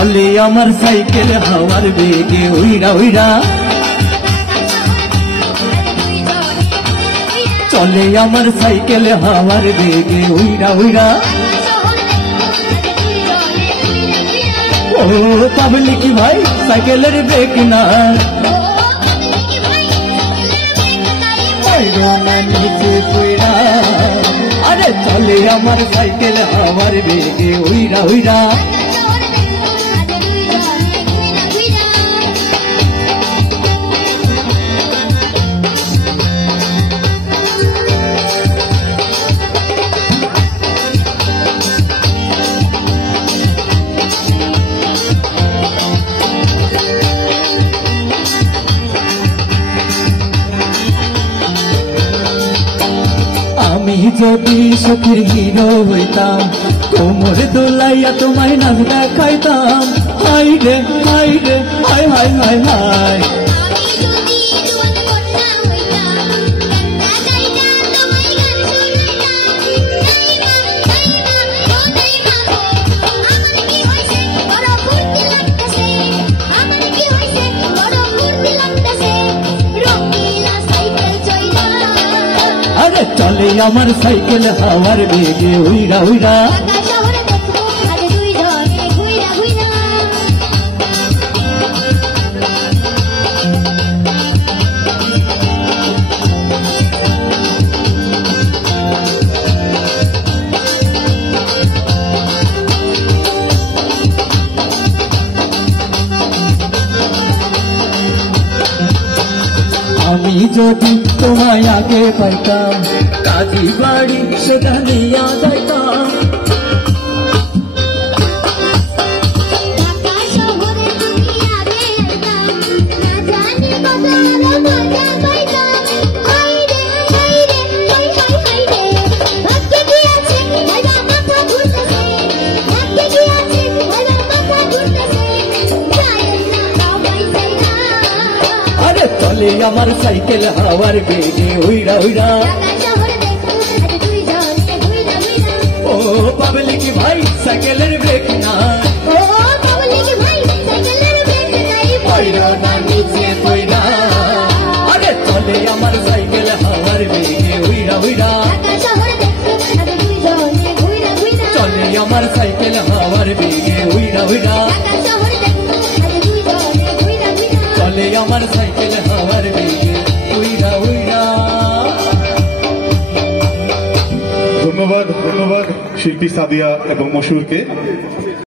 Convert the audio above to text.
চলে আমার সাইকেল হাওয়ার বেগে উইরা উইরা, চলে আমার সাইকেল হাওয়ার বেগে উইরা উইরা। ও পাবলিক ভাই সাইকেলের ব্রেক না, নিচে পইরা। আরে চলে আমার সাইকেল হাওয়ার বেগে উইরা উইরা। আমি যদি সখীর হিরো হইতাম, কোমর দোলাইয়া তোমায় নাচ দেখাইতাম। হাই রে হাই রে হাই হাই হাই হাই। চলে আমার সাইকেল হাওয়ার বেগে উইরা উইরা। আমি যদি তোমায় আগে পাইতাম, কাজী বাড়ি সেটা নিয়া যাইতাম। চলে আমার সাইকেল হাওয়ার বেগে উইরা উইরা। ও পাবলিক ভাই সাইকেলের ব্রেক না, পয়রা না নিচে পয়রা। আরে চলে আমার সাইকেল হাওয়ার বেগে উইরা উইরা। চলে আমার সাইকেল হাওয়ার বেগে উইরা উইরা। চলে আমার সাইকেল হাওয়ার বেগে উইরা উইরা। ধন্যবাদ ধন্যবাদ শিল্পী সাদিয়া এবং মশুরকে।